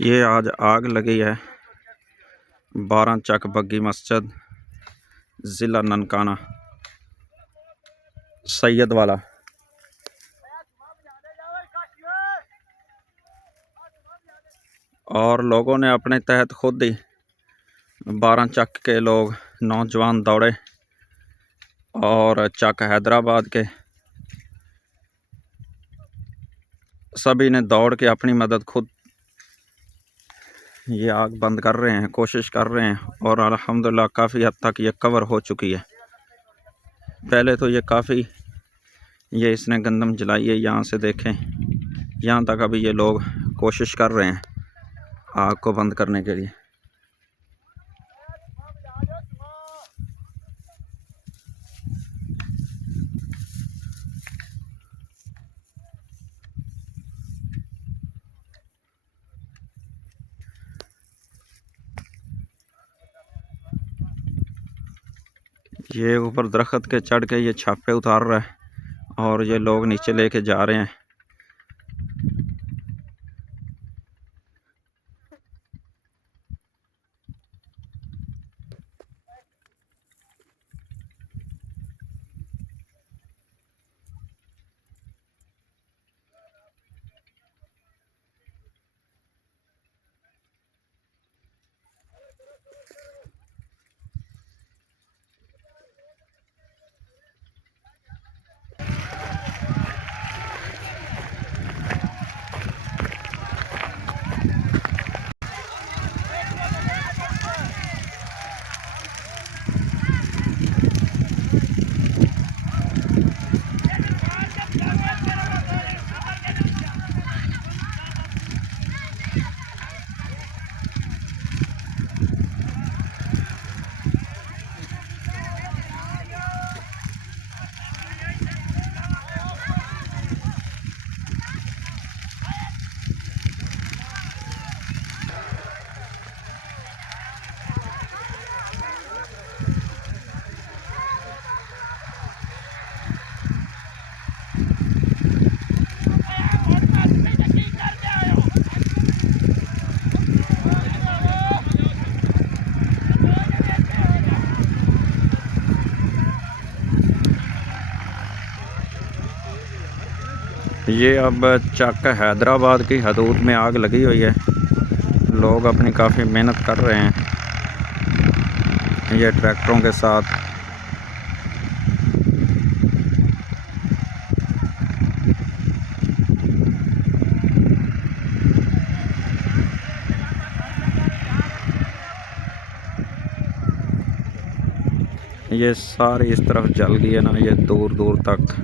ये आज आग लगी है 12 चक बग्गी मस्जिद, ज़िला ननकाना, सैयद वाला। और लोगों ने अपने तहत खुद ही 12 चक के लोग नौजवान दौड़े और चक हैदराबाद के सभी ने दौड़ के अपनी मदद खुद ये आग बंद कर रहे हैं, कोशिश कर रहे हैं। और अल्हम्दुलिल्लाह काफ़ी हद तक ये कवर हो चुकी है। पहले तो ये काफ़ी इसने गंदम जलाई है। यहाँ से देखें, यहाँ तक अभी ये लोग कोशिश कर रहे हैं आग को बंद करने के लिए। ये ऊपर दरख्त के चढ़ के ये छापे उतार रहा है और ये लोग नीचे लेके जा रहे हैं। ये अब चक हैदराबाद की हदूद में आग लगी हुई है। लोग अपनी काफ़ी मेहनत कर रहे हैं ये ट्रैक्टरों के साथ। ये सारी इस तरफ जल गई है ना, ये दूर दूर तक।